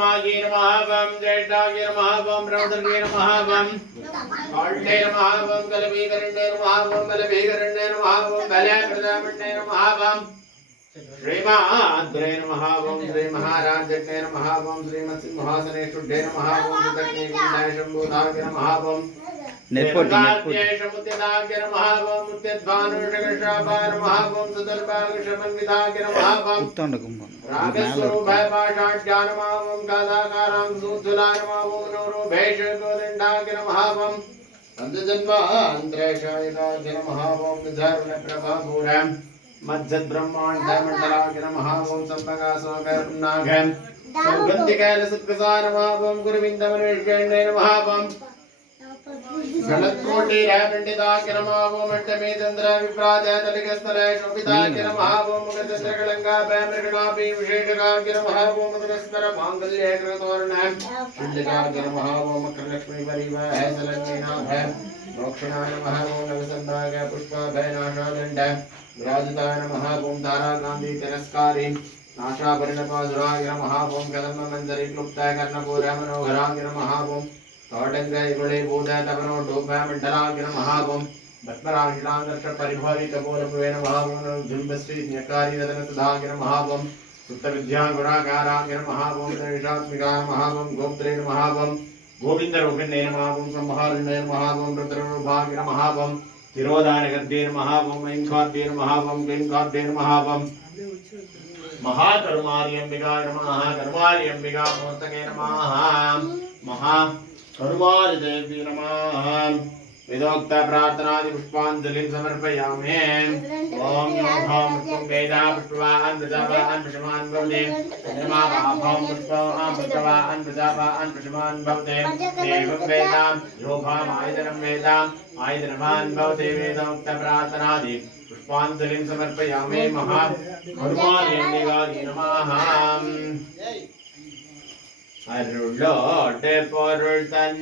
मागे नमः ज्येष्ठागे नमः ब्रह्मदर्गे नमः काण्डे नमः कलभीकरण्डे नमः बलभीकरण्डे नमः बले प्रजामण्डे नमः श्रीमाद्रे नमः ओम श्री महाराजज्ञे नमः ओम श्रीमत्सिंहासनेशुद्धे नमः ओम कृतज्ञेय शंभुदागे नमः ओम निर्पुत्य शमुत्यदागे नमः ओम मुत्यध्वानुषकशापाय नमः ओम सुदर्भागशमन्विदागे नमः ओम रागस्वरूपाय पाषाढ्याय नमः ओम गादाकारां सुज्ज्वलाय नमः ओम नवरूपेशकोदण्डागे नमः ओम पंचजन्मान्तरेशायितागे नमः ओम निधारुणप्रभापूरम् मज्जत ब्रह्मांड मंडलागे नमः ओम संभगासोगे पुन्नागे सौगंधिकाय सत्प्रसार नमः ओम गुरुविंदमनिष्केण्डे नमः ओम गणत्कोटि पंडितागे नमः ओम अष्टमे चंद्र विप्राजय तलिकस्थले शोभितागे नमः ओम मुखचंद्रकलंगा मृगणापि विशेषकागे नमः ओम मधुरस्वर मांगल्ये कृतोर्ण शुद्धिकागे नमः ओम मकरलक्ष्मी परिवाह सलक्ष्मीनाथ मोक्षणाय नमः ओम नवसंदाय पुष्पाभय नाशादंड विराजिताय नमः ओम तारा गांधी तिरस्कारी नाशाभरणपासुराय नमः ओम कदम्ब मंजरी क्लुप्ताय कर्णपूर्य मनोहराय नमः ओम तोटंगय गुणे भूताय तपनो डोभाय मंडलाय नमः ओम भस्मराशिलांदर्श परिभवि कपोलपुवे नमः ओम जुम्बश्री न्यकारी रतन सुधाय नमः ओम सुप्त विद्या गुणाकाराय नमः ओम निषात्मिकाय नमः ओम गोप्त्रे नमः ओम गोविंद रूपिणे नमः ओम संहारिणे नमः ओम रुद्ररूपाय नमः ओम तिरोधानगर्भे नमः ओम ऐंखाद्ये नमः ओम क्लींखाद्ये नमः ओम महाकरुमार्यंबिकाय नमः करुमार्यंबिका मूर्तये नमः महाकरुमार्यदेवी नमः वेदोक्त प्रार्थनादि पुष्पांजलिं समर्पयामि ओम योगं वेदा पुष्पवान् प्रजावान् पुष्पवान् भवते चन्द्रमा भावं पुष्पवान् पुष्पवान् प्रजावान् पुष्पवान् भवते एवं वेदा योगं आयतनं वेदा आयतनवान् भवते वेदोक्त प्रार्थनादि पुष्पांजलिं समर्पयामि महाकरुमार्यंबिकाय नमः अरुळोटे पोरुळ तन्